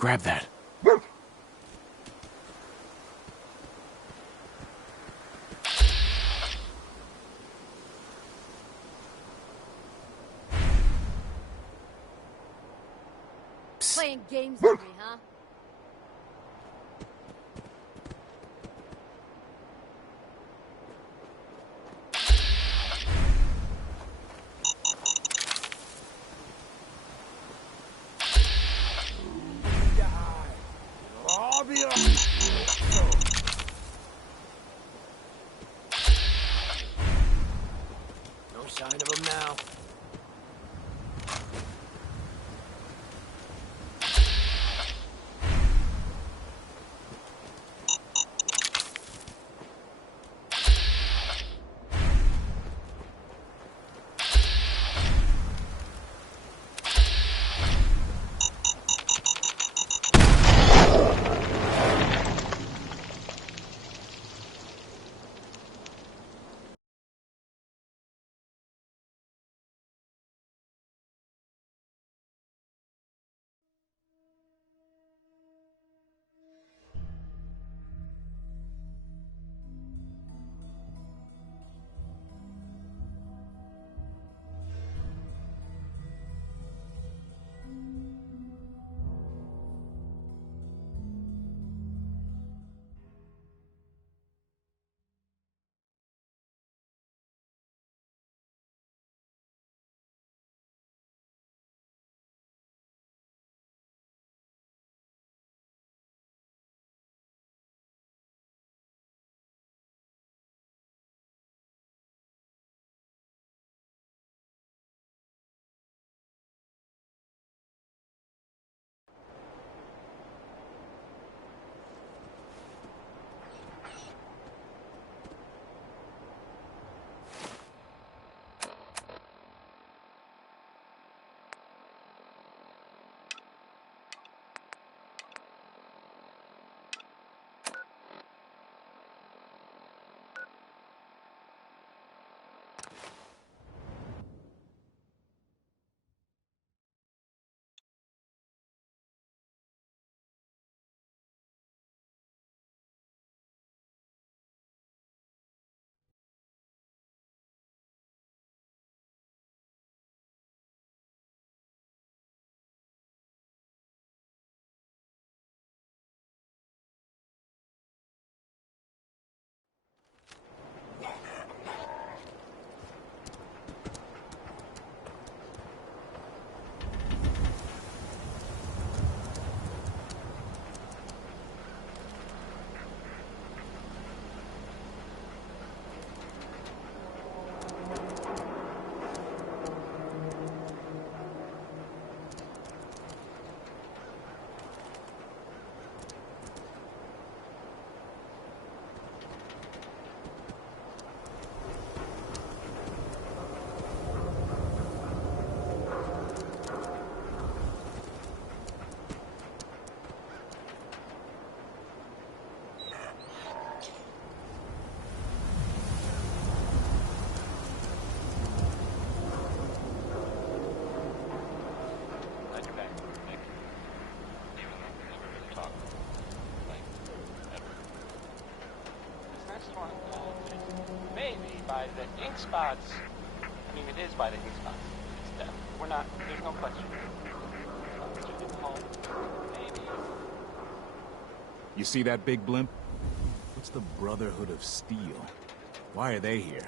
Grab that. Playing games with me, huh? No sign of him now. By the ink spots. I mean, it is by the ink spots. It's them. We're not. There's no question. Maybe. You see that big blimp? What's the Brotherhood of Steel? Why are they here?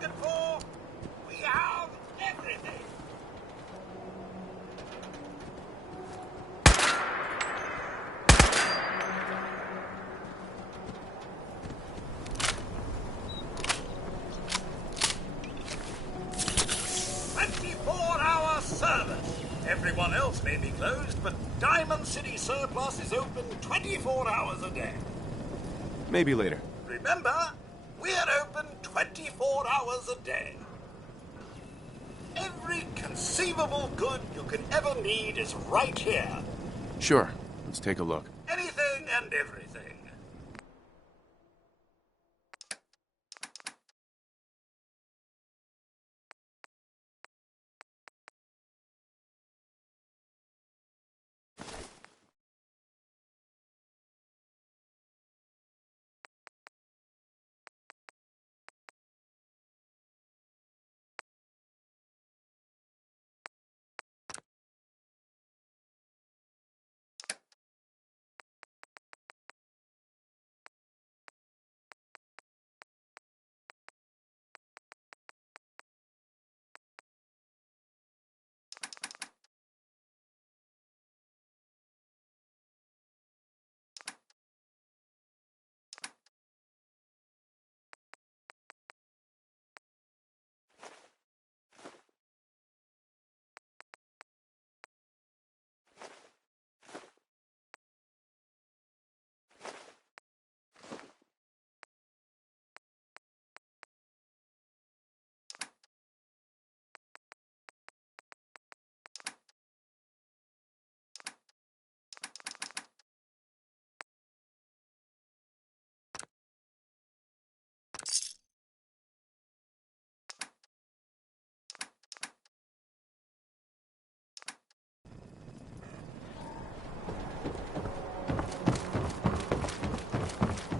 looking for? We have everything. 24-hour service. Everyone else may be closed, but Diamond City Surplus is open 24 hours a day. Maybe later. Remember, we're open 24 hours a day. Every conceivable good you could ever need is right here. Sure. Let's take a look. Anything and everything.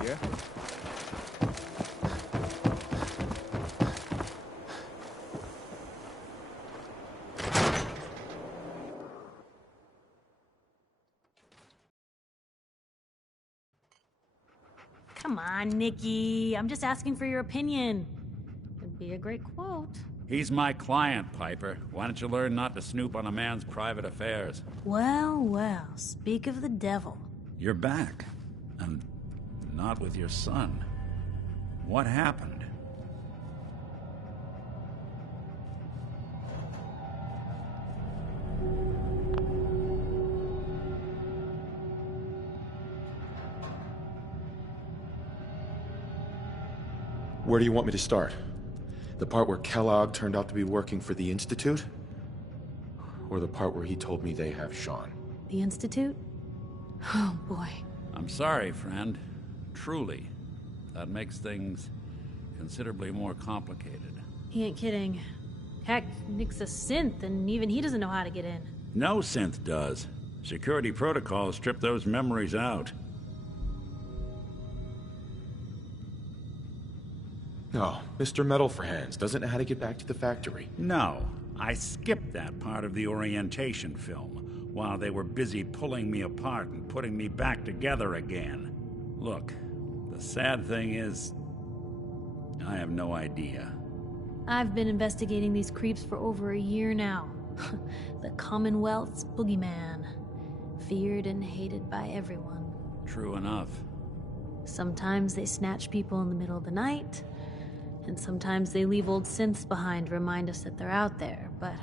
Yeah? Come on, Nikki. I'm just asking for your opinion. Would be a great quote. He's my client, Piper. Why don't you learn not to snoop on a man's private affairs? Well, well, speak of the devil. You're back. And not with your son. What happened? Where do you want me to start? The part where Kellogg turned out to be working for the Institute? Or the part where he told me they have Sean? The Institute? Oh, boy. I'm sorry, friend. Truly. That makes things considerably more complicated. He ain't kidding. Heck, Nick's a synth, and even he doesn't know how to get in. No synth does. Security protocols strip those memories out. No, Mr. Metal for Hands doesn't know how to get back to the factory. No, I skipped that part of the orientation film while they were busy pulling me apart and putting me back together again. Look, the sad thing is, I have no idea. I've been investigating these creeps for over a year now. The Commonwealth's boogeyman. Feared and hated by everyone. True enough. Sometimes they snatch people in the middle of the night, and sometimes they leave old synths behind to remind us that they're out there, but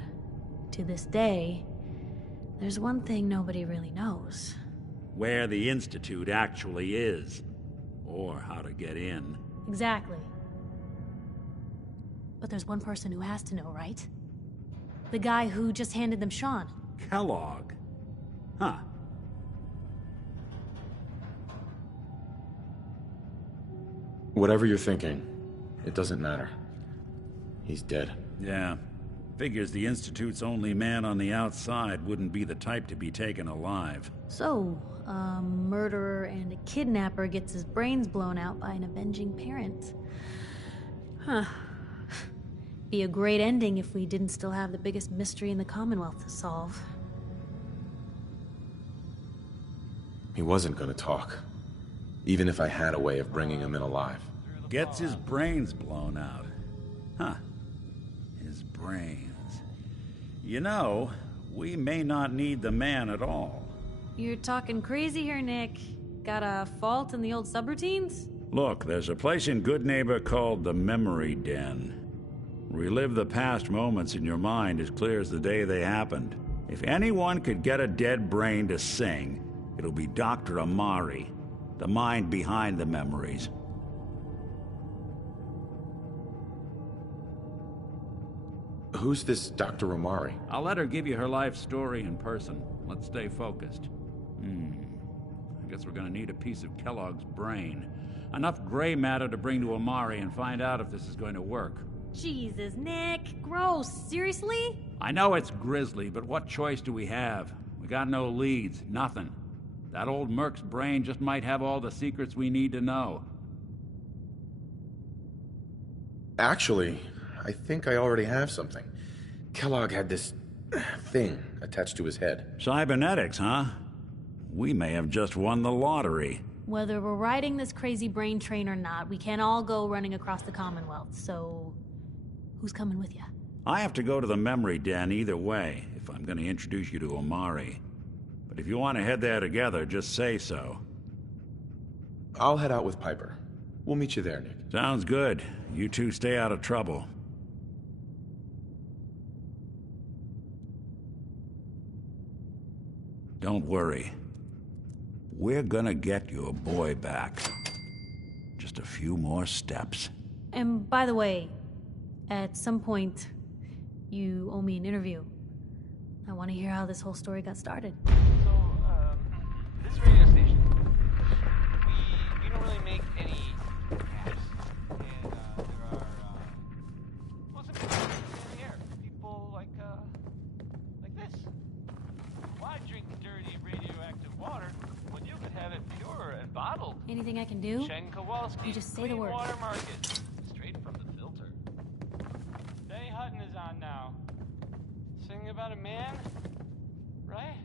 to this day, there's one thing nobody really knows. Where the Institute actually is. Or how to get in. Exactly. But there's one person who has to know, right? The guy who just handed them Sean. Kellogg? Huh. Whatever you're thinking, it doesn't matter. He's dead. Yeah. Figures the Institute's only man on the outside wouldn't be the type to be taken alive. So, a murderer and a kidnapper gets his brains blown out by an avenging parent. Huh. Be a great ending if we didn't still have the biggest mystery in the Commonwealth to solve. He wasn't gonna talk. Even if I had a way of bringing him in alive. Gets his brains blown out. Huh. His brains. You know, we may not need the man at all. You're talking crazy here, Nick. Got a fault in the old subroutines? Look, there's a place in Good Neighbor called the Memory Den. Relive the past moments in your mind as clear as the day they happened. If anyone could get a dead brain to sing, it'll be Dr. Amari, the mind behind the memories. Who's this Dr. Amari? I'll let her give you her life story in person. Let's stay focused. I guess we're gonna need a piece of Kellogg's brain. Enough gray matter to bring to Amari and find out if this is going to work. Jesus, Nick. Gross. Seriously? I know it's grisly, but what choice do we have? We got no leads, nothing. That old Merc's brain just might have all the secrets we need to know. Actually, I think I already have something. Kellogg had this thing attached to his head. Cybernetics, huh? We may have just won the lottery. Whether we're riding this crazy brain train or not, we can't all go running across the Commonwealth, so... who's coming with you? I have to go to the Memory Den either way, if I'm going to introduce you to Amari. But if you want to head there together, just say so. I'll head out with Piper. We'll meet you there, Nick. Sounds good. You two stay out of trouble. Don't worry. We're gonna get your boy back. Just a few more steps. And by the way, at some point, you owe me an interview. I want to hear how this whole story got started. So, this radio station, we don't really make any ads. And, there are, well, some people in the air. People like this. Why drink dirty radioactive water when you could have it pure and bottled? Anything I can do? Chen Kowalski, You just say the Clean word. Water Market, straight from the filter. Benny Hutton is on now. Singing about a man, right?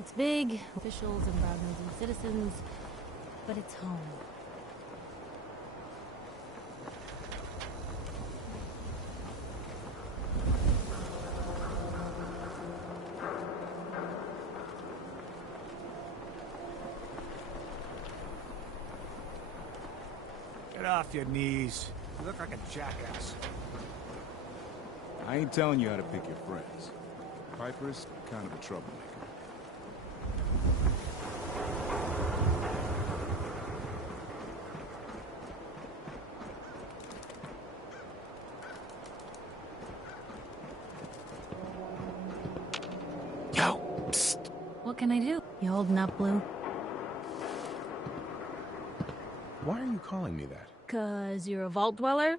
It's big, officials and brothers and citizens, but it's home. Get off your knees. You look like a jackass. I ain't telling you how to pick your friends. Piper's kind of a troublemaker. Yo, psst. What can I do? You holding up, Blue? Why are you calling me that? 'Cause you're a vault dweller?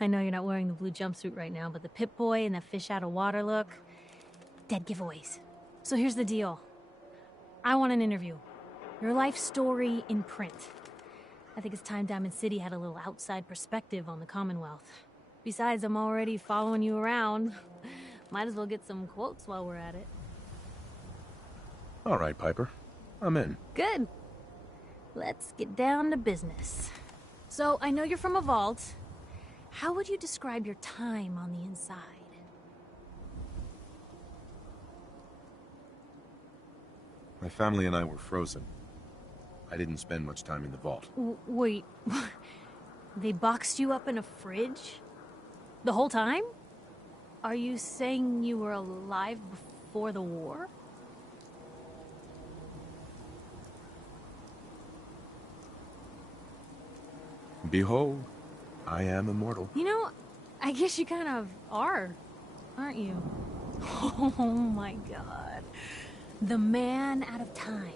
I know you're not wearing the blue jumpsuit right now, but the Pip-Boy and the fish out of water look... dead giveaways. So here's the deal. I want an interview. Your life story in print. I think it's time Diamond City had a little outside perspective on the Commonwealth. Besides, I'm already following you around. Might as well get some quotes while we're at it. All right, Piper. I'm in. Good. Let's get down to business. So, I know you're from a vault. How would you describe your time on the inside? My family and I were frozen. I didn't spend much time in the vault. Wait, they boxed you up in a fridge? The whole time? Are you saying you were alive before the war? Behold, I am immortal. You know, I guess you kind of are, aren't you? Oh my god. The man out of time.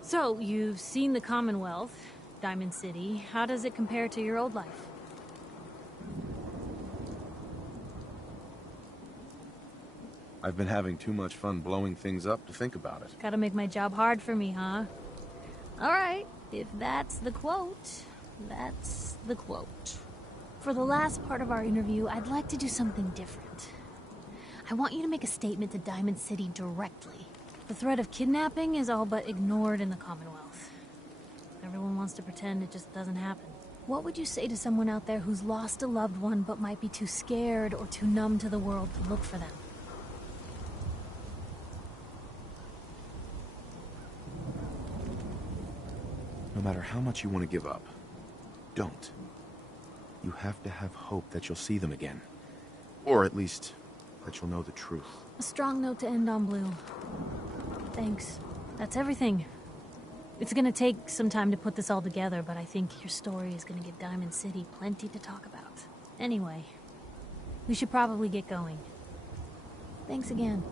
So, you've seen the Commonwealth, Diamond City. How does it compare to your old life? I've been having too much fun blowing things up to think about it. Gotta make my job hard for me, huh? Alright, if that's the quote, that's the quote. For the last part of our interview, I'd like to do something different. I want you to make a statement to Diamond City directly. The threat of kidnapping is all but ignored in the Commonwealth. Everyone wants to pretend it just doesn't happen. What would you say to someone out there who's lost a loved one but might be too scared or too numb to the world to look for them? No matter how much you want to give up, don't. You have to have hope that you'll see them again. Or at least, that you'll know the truth. A strong note to end on, Blue. Thanks. That's everything. It's gonna take some time to put this all together, but I think your story is gonna give Diamond City plenty to talk about. Anyway, we should probably get going. Thanks again.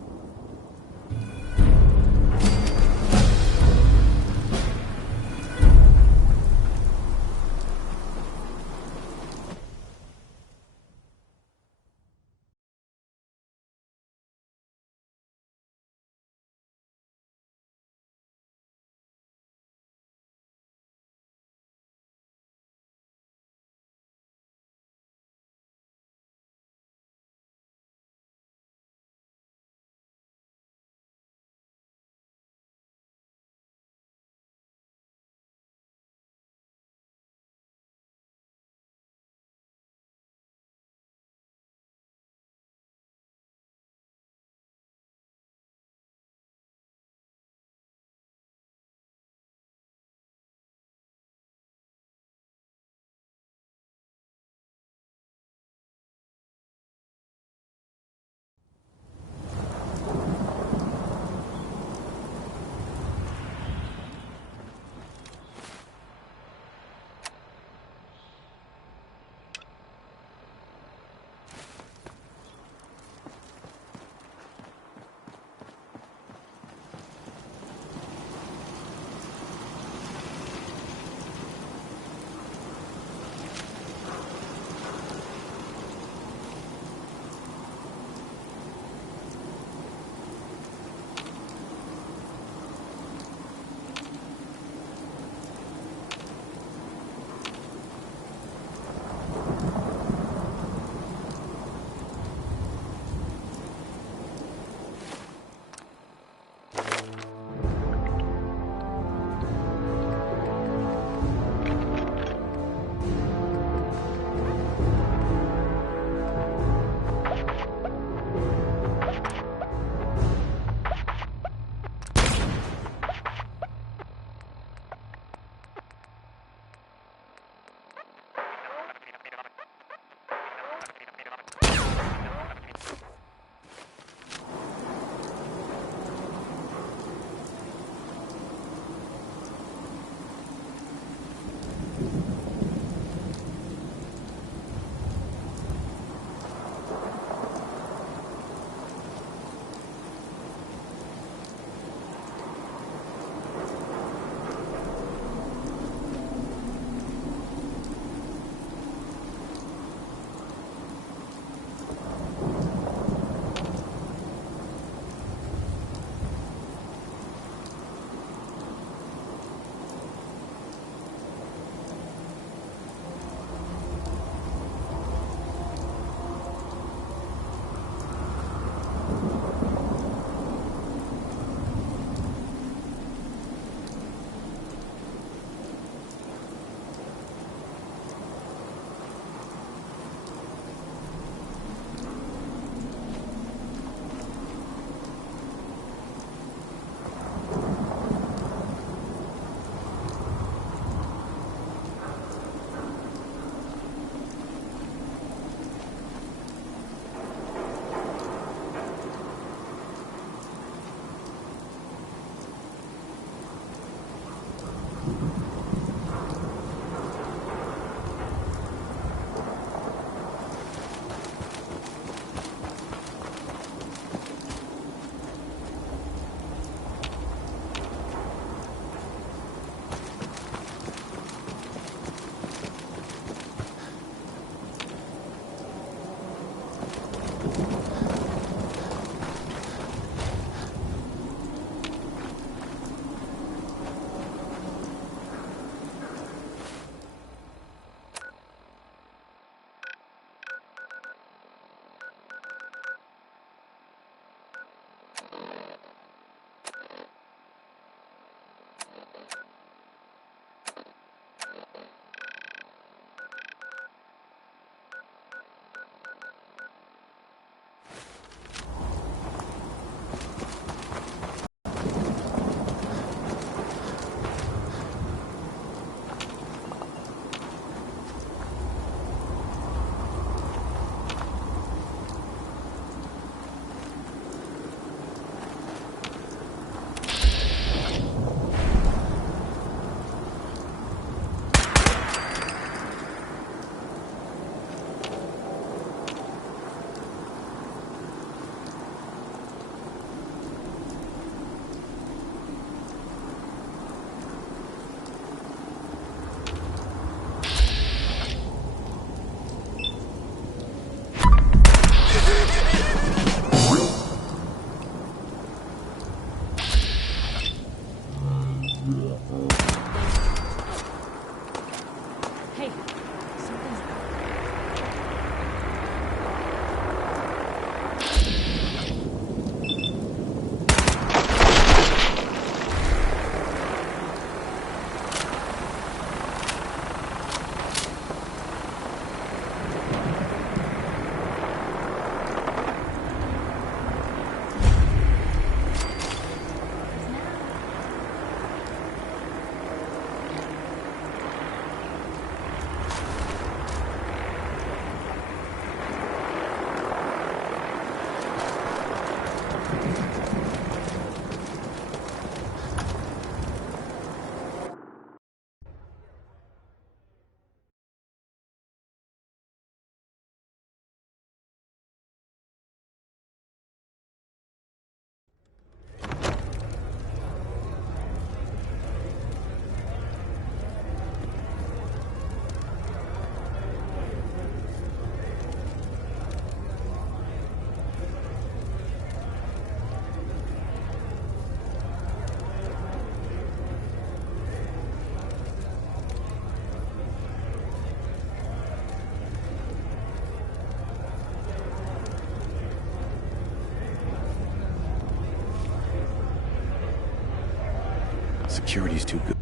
Security's too good.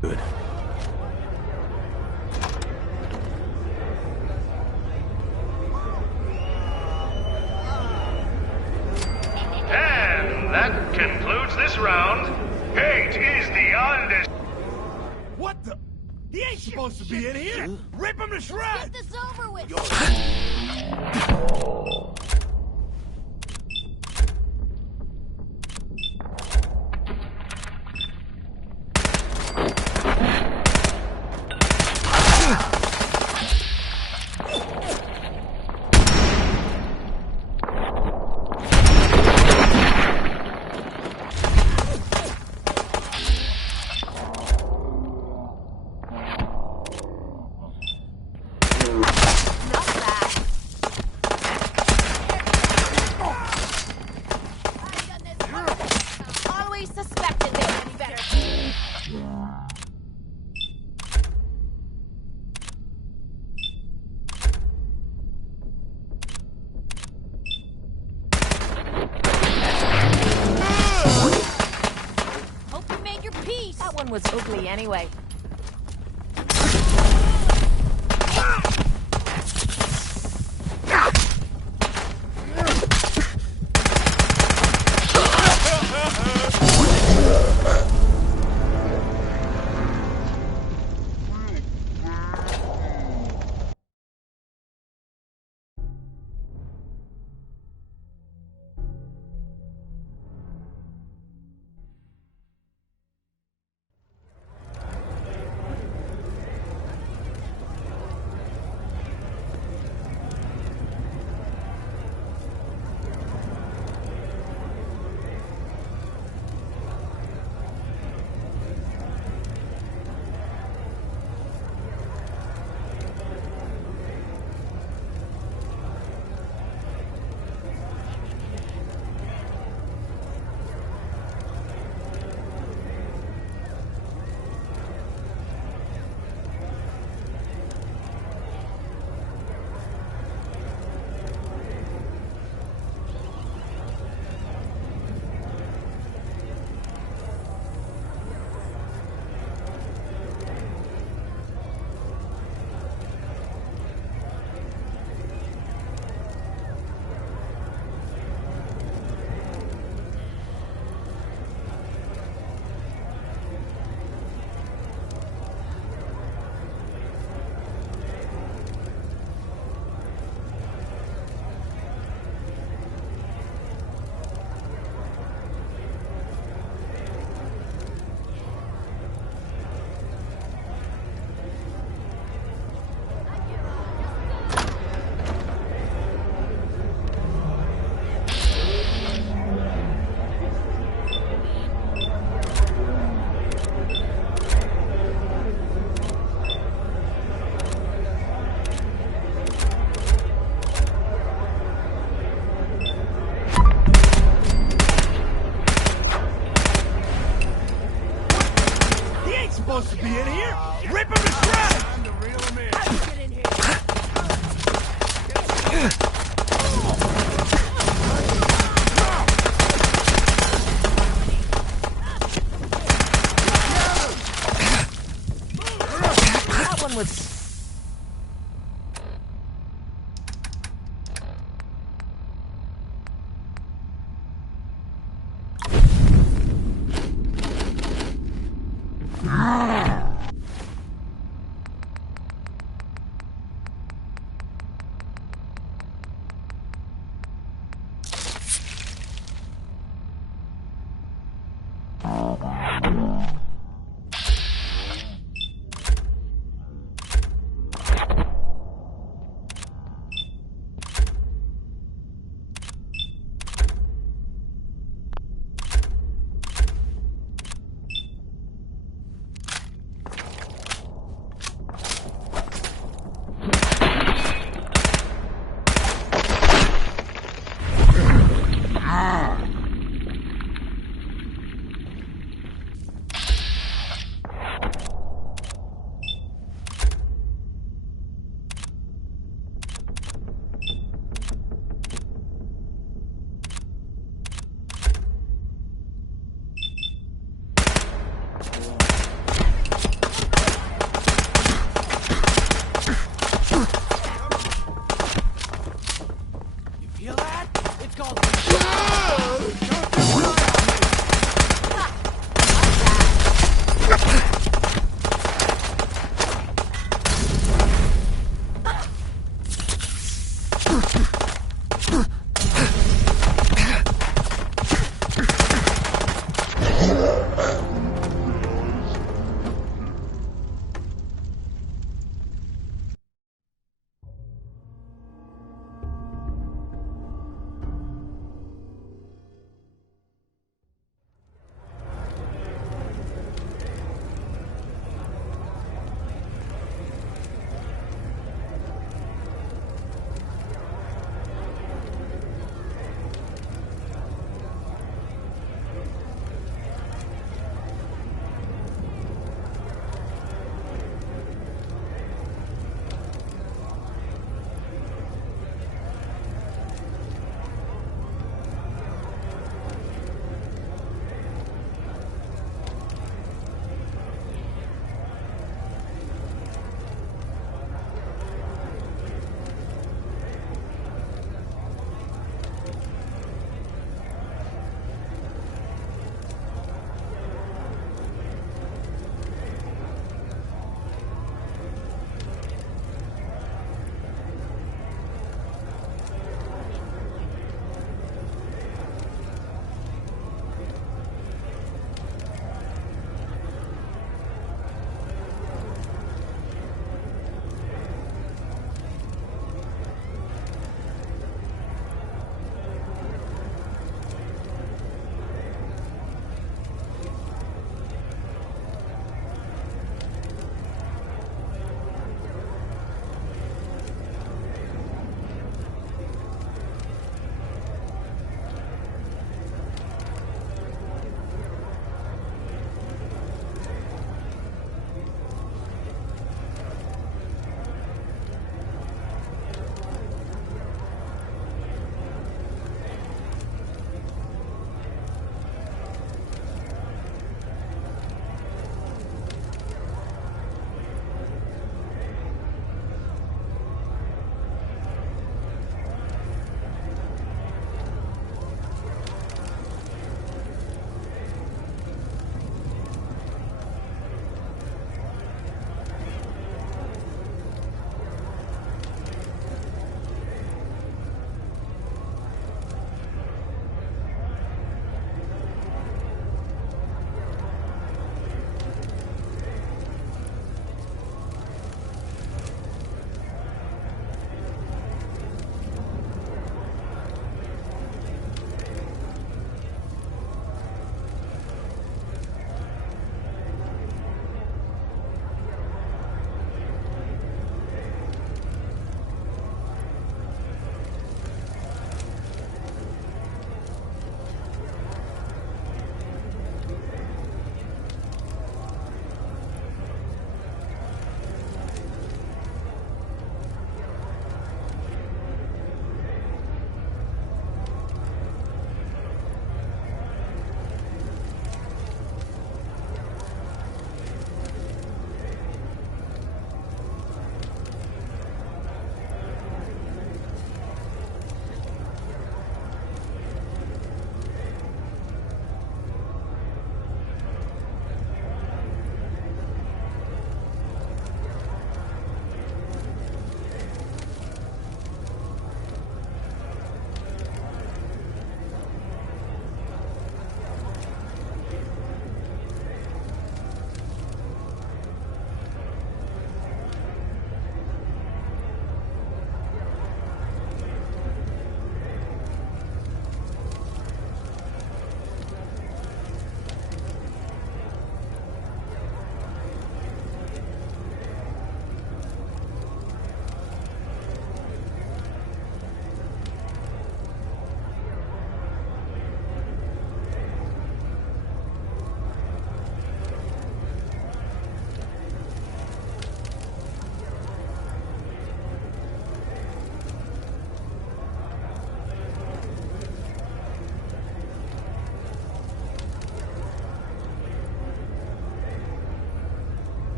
Good. And that concludes this round. Hate is the undisputed. What the? He ain't supposed to be in here! Rip him to shreds! Get this over with! Always suspected they were any better. Hope you made your peace! That one was ugly anyway. Supposed to be in here? Rip him to shreds! I'm the real man. Get in here! That one was... You feel that? It's called...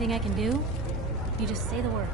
anything I can do? You just say the word.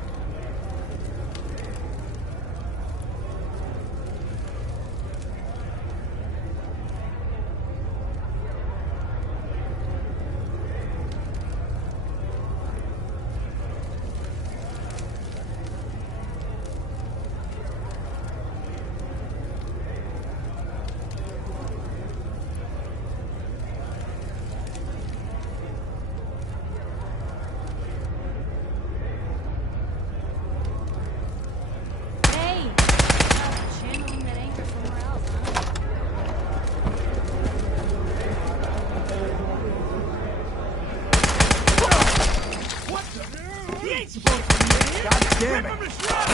Damn it!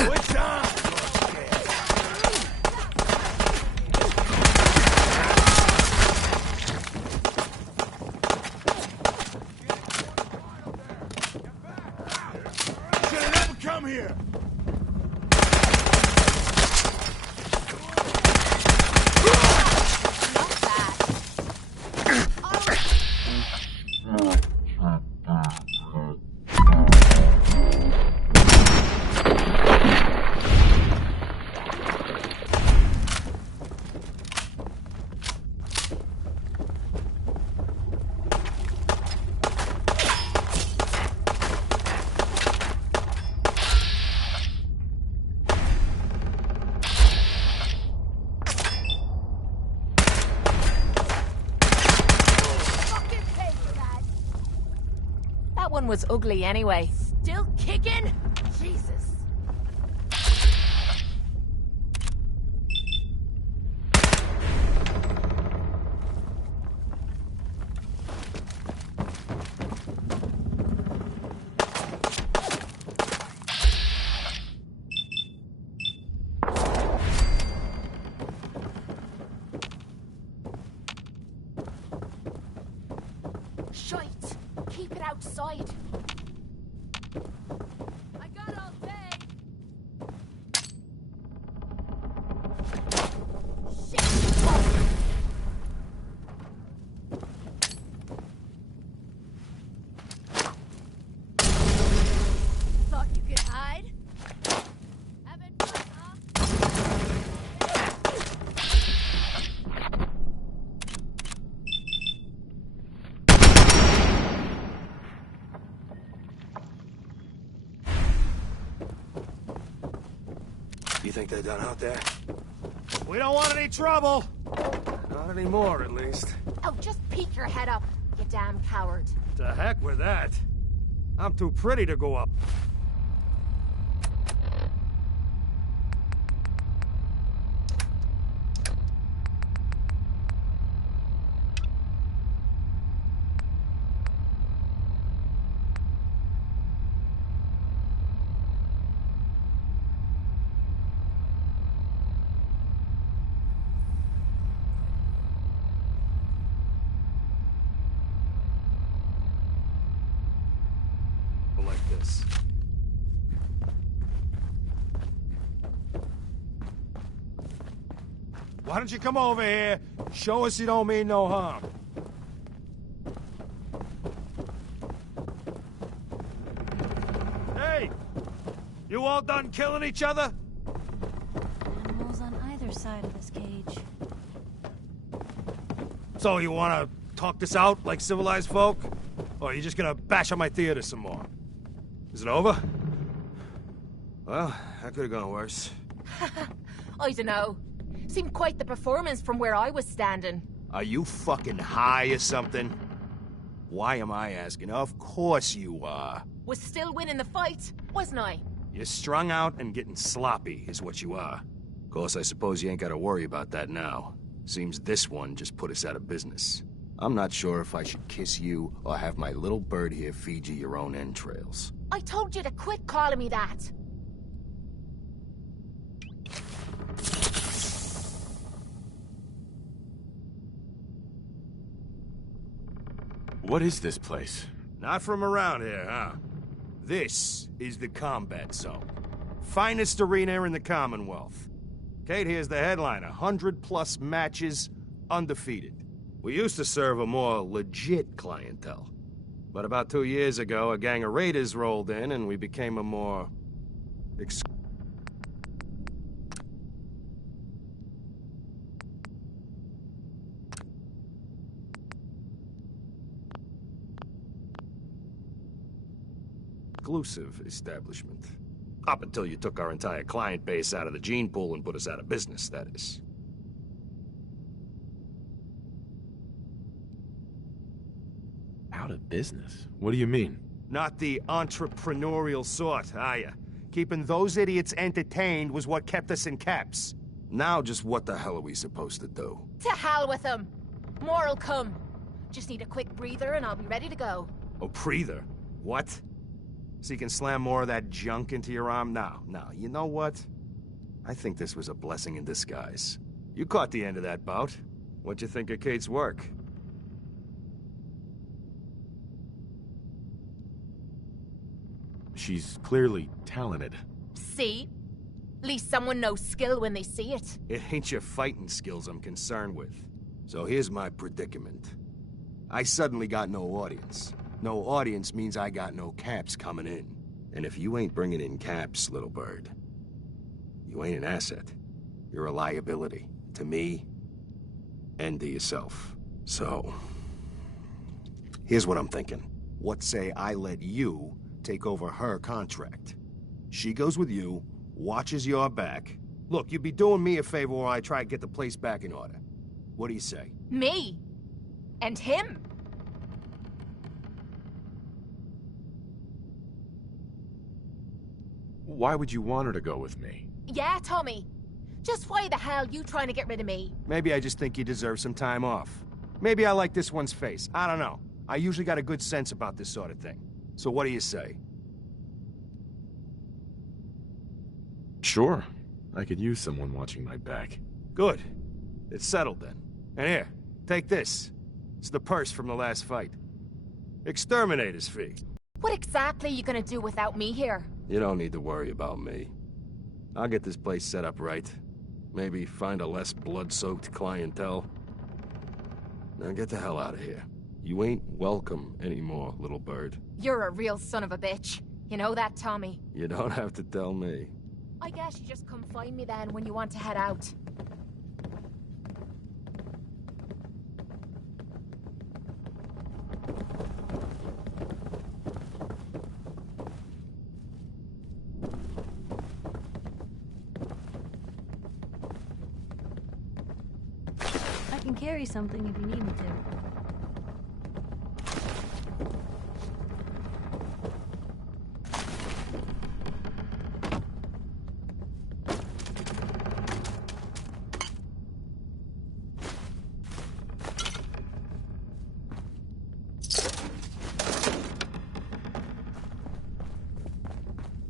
What's on? Should have never come here. That one was ugly anyway. Still kicking? Jesus. Shite! Keep it outside. I got all day. Shit! Thought you could hide? Having fun, huh? You think they're done out there? We don't want any trouble. Not anymore, at least. Oh, just peek your head up, you damn coward. To heck with that. I'm too pretty to go up. Like this. Why don't you come over here, show us you don't mean no harm? Hey! You all done killing each other? Animals on either side of this cage. So you wanna talk this out like civilized folk? Or are you just gonna bash on my theater some more? Is it over? Well, that could have gone worse. I dunno. Seemed quite the performance from where I was standing. Are you fucking high or something? Why am I asking? Of course you are. Was still winning the fight, wasn't I? You're strung out and getting sloppy, is what you are. Of course, I suppose you ain't gotta worry about that now. Seems this one just put us out of business. I'm not sure if I should kiss you or have my little bird here feed you your own entrails. I told you to quit calling me that. What is this place? Not from around here, huh? This is the combat zone. Finest arena in the Commonwealth. Kate here's the headline, 100+ matches, undefeated. We used to serve a more legit clientele. But about 2 years ago, a gang of raiders rolled in and we became a more... exclusive establishment. Up until you took our entire client base out of the gene pool and put us out of business, that is. Out of business? What do you mean? Not the entrepreneurial sort, are ya? Keeping those idiots entertained was what kept us in caps. Now just what the hell are we supposed to do? To hell with them. More'll come. Just need a quick breather and I'll be ready to go. A breather? What? So you can slam more of that junk into your arm? No, you know what? I think this was a blessing in disguise. You caught the end of that bout. What'd you think of Kate's work? She's clearly talented. See? At least someone knows skill when they see it. It ain't your fighting skills I'm concerned with. So here's my predicament. I suddenly got no audience. No audience means I got no caps coming in. And if you ain't bringing in caps, little bird, you ain't an asset. You're a liability. To me, and to yourself. So, here's what I'm thinking. What say I let you take over her contract? She goes with you, watches your back. Look, you'd be doing me a favor while I try to get the place back in order. What do you say? Me? And him? Why would you want her to go with me? Yeah, Tommy. Just why the hell you trying to get rid of me? Maybe I just think you deserve some time off. Maybe I like this one's face. I don't know. I usually got a good sense about this sort of thing. So what do you say? Sure. I could use someone watching my back. Good. It's settled then. And here, take this. It's the purse from the last fight. Exterminator's fee. What exactly are you gonna do without me here? You don't need to worry about me. I'll get this place set up right. Maybe find a less blood-soaked clientele. Now get the hell out of here. You ain't welcome anymore, little bird. You're a real son of a bitch. You know that, Tommy? You don't have to tell me. I guess you just come find me then when you want to head out. I can carry something if you need me to.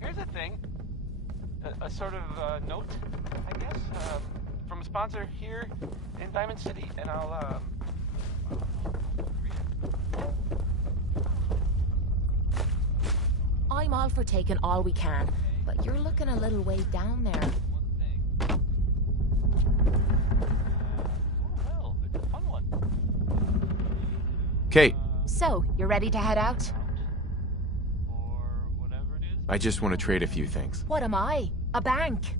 Here's a thing. A sort of note, I guess, from a sponsor here in Diamond City, and I'll read it. I'm all for taking all we can, but you're looking a little way down there. Well, it's a fun one. Kate, So, you're ready to head out? Or whatever it is. I just want to trade a few things. What am I? A bank?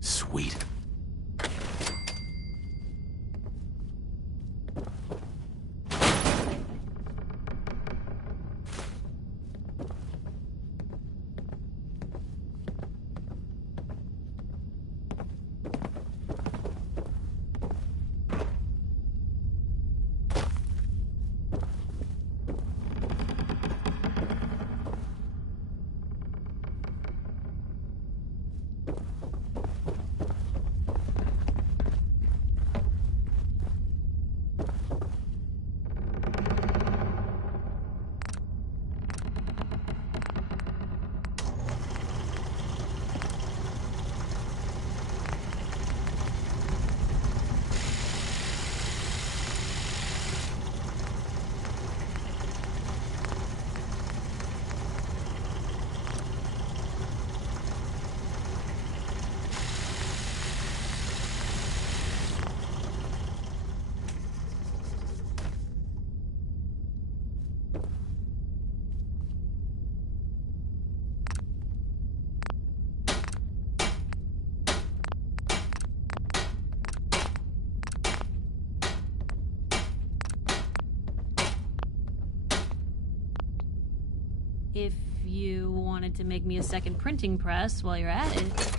Sweet. If you wanted to make me a second printing press while you're at it.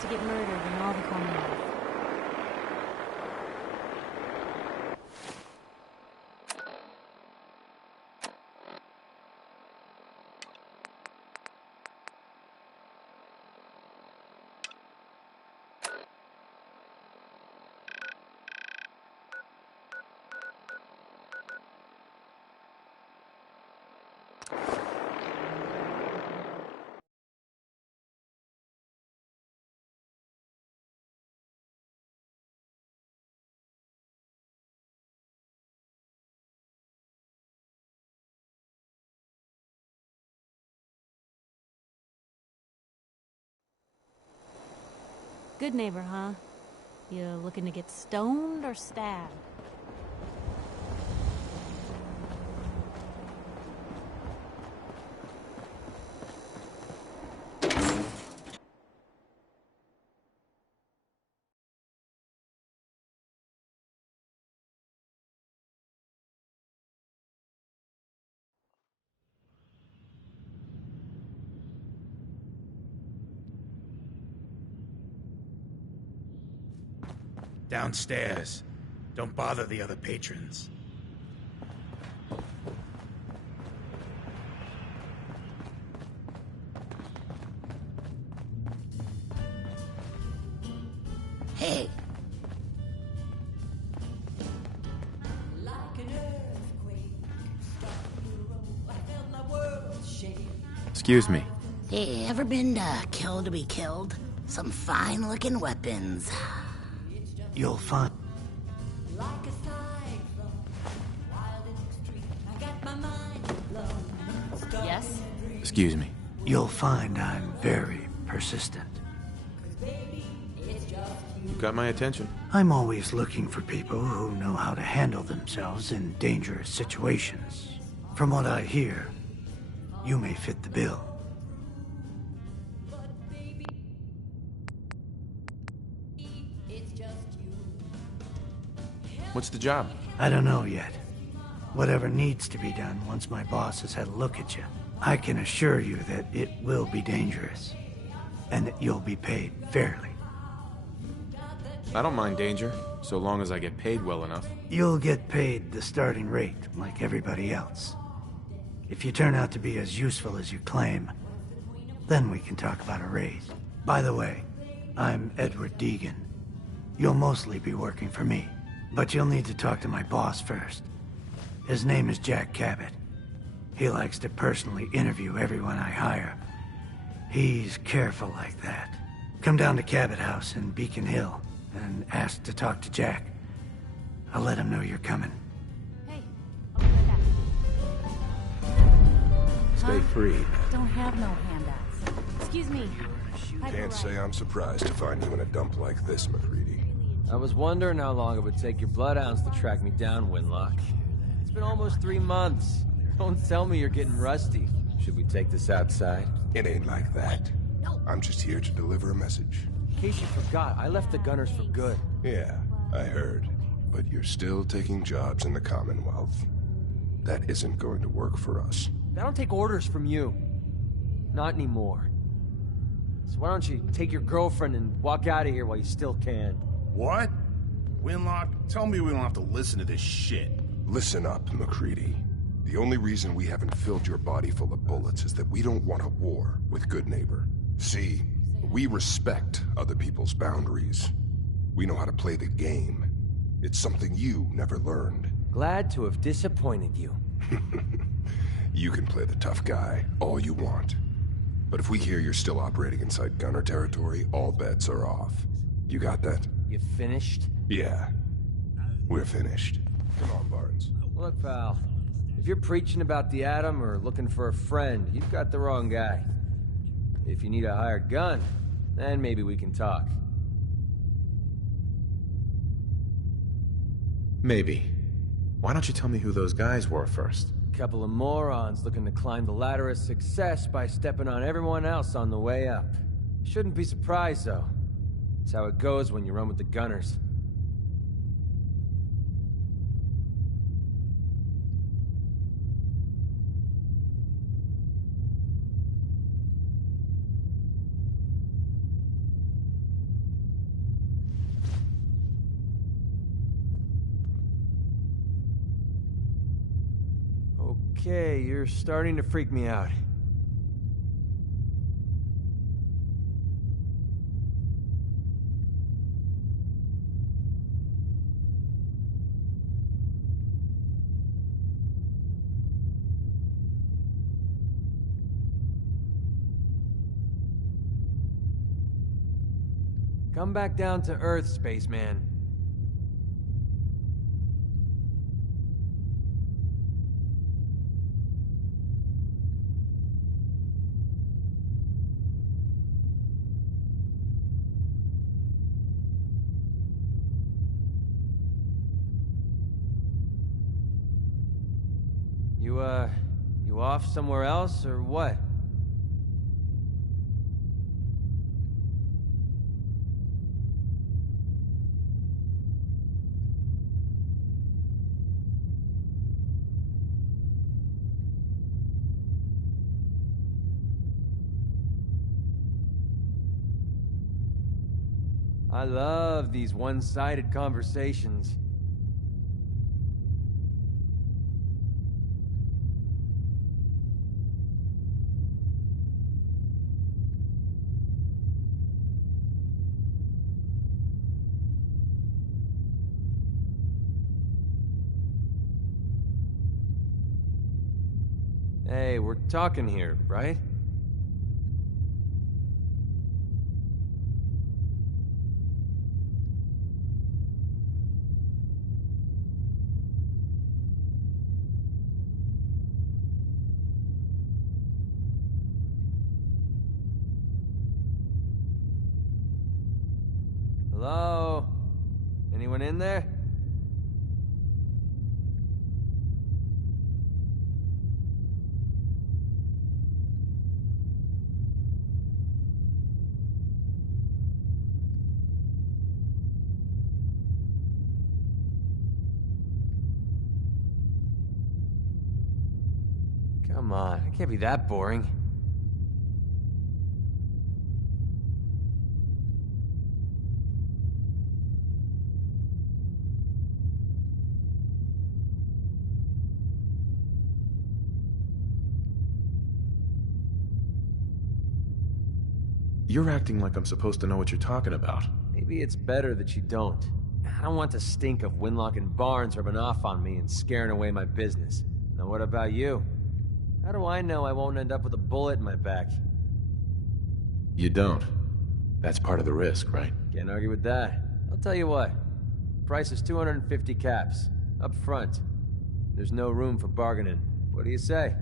to get murdered in all the Commonwealth. Good neighbor, huh? You looking to get stoned or stabbed? Downstairs. Don't bother the other patrons. Hey. Excuse me. Hey, ever been killed to be killed? Some fine-looking weapons. You'll find. Yes? Excuse me. You'll find I'm very persistent. You got my attention. I'm always looking for people who know how to handle themselves in dangerous situations. From what I hear, you may fit the bill. What's the job? I don't know yet. Whatever needs to be done once my boss has had a look at you. I can assure you that it will be dangerous, and that you'll be paid fairly. I don't mind danger, so long as I get paid well enough. You'll get paid the starting rate, like everybody else. If you turn out to be as useful as you claim, then we can talk about a raise. By the way, I'm Edward Deegan. You'll mostly be working for me, but you'll need to talk to my boss first. His name is Jack Cabot. He likes to personally interview everyone I hire. He's careful like that. Come down to Cabot House in Beacon Hill and ask to talk to Jack. I'll let him know you're coming. Hey, I'll be right back. Stay free. Don't have no handouts. Excuse me. Can't say I'm surprised to find you in a dump like this, MacReady. I was wondering how long it would take your bloodhounds to track me down, Winlock. It's been almost 3 months. Don't tell me you're getting rusty. Should we take this outside? It ain't like that. I'm just here to deliver a message. In case you forgot, I left the Gunners for good. Yeah, I heard. But you're still taking jobs in the Commonwealth. That isn't going to work for us. I don't take orders from you. Not anymore. So why don't you take your girlfriend and walk out of here while you still can? What? Winlock, tell me we don't have to listen to this shit. Listen up, MacReady. The only reason we haven't filled your body full of bullets is that we don't want a war with Good Neighbor. See, we respect other people's boundaries. We know how to play the game. It's something you never learned. Glad to have disappointed you. You can play the tough guy all you want. But if we hear you're still operating inside Gunner territory, all bets are off. You got that? You finished? Yeah. We're finished. Come on, Barnes. Look, pal. If you're preaching about the Atom or looking for a friend, you've got the wrong guy. If you need a hired gun, then maybe we can talk. Maybe. Why don't you tell me who those guys were first? Couple of morons looking to climb the ladder of success by stepping on everyone else on the way up. Shouldn't be surprised, though. It's how it goes when you run with the Gunners. Okay, you're starting to freak me out. Come back down to Earth, spaceman. You off somewhere else, or what? I love these one-sided conversations. Hey, we're talking here, right? Hello? Anyone in there? Come on, it can't be that boring. You're acting like I'm supposed to know what you're talking about. Maybe it's better that you don't. I don't want the stink of Winlock and Barnes rubbing off on me and scaring away my business. Now what about you? How do I know I won't end up with a bullet in my back? You don't. That's part of the risk, right? Can't argue with that. I'll tell you what. Price is 250 caps. Up front. There's no room for bargaining. What do you say?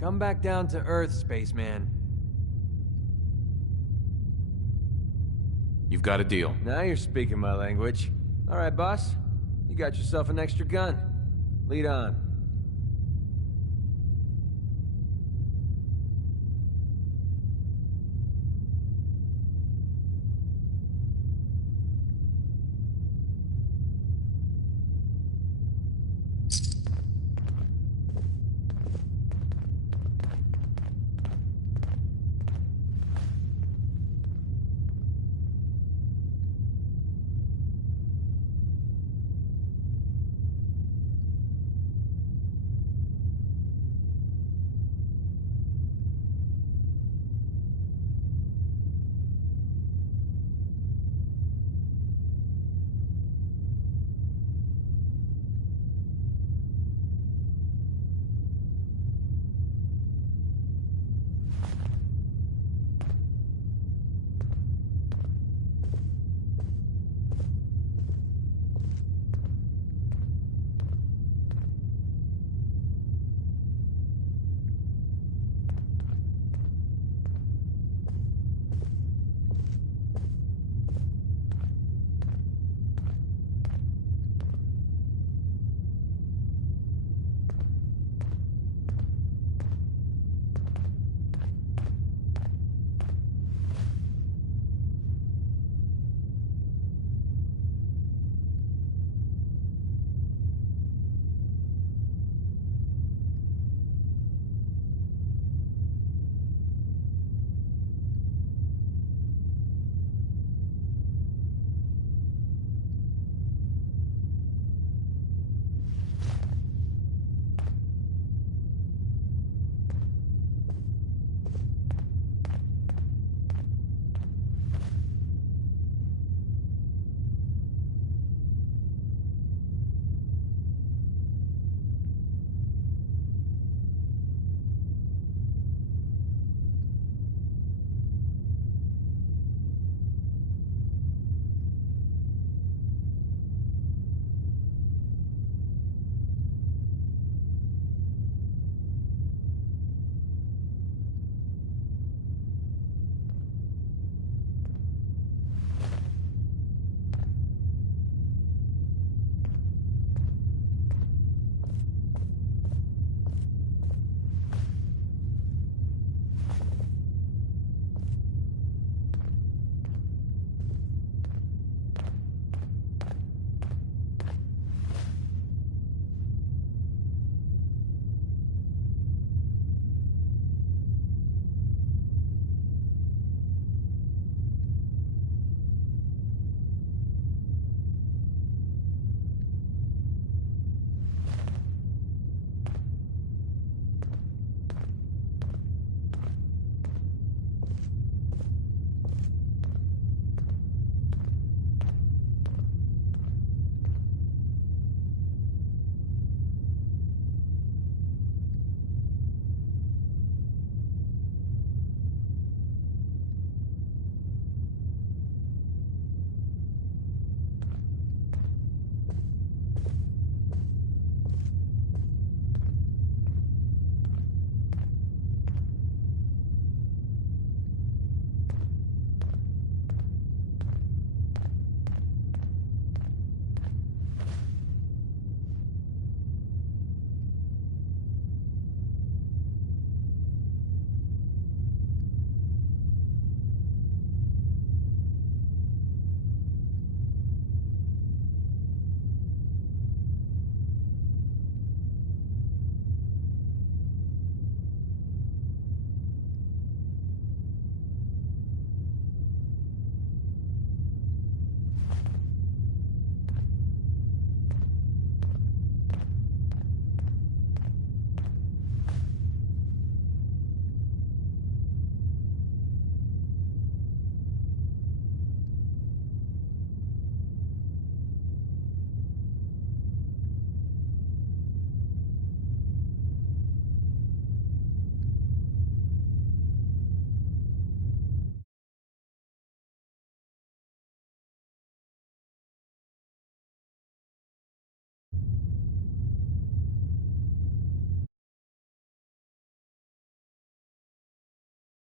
Come back down to Earth, spaceman. You've got a deal. Now you're speaking my language. All right, boss. You got yourself an extra gun. Lead on.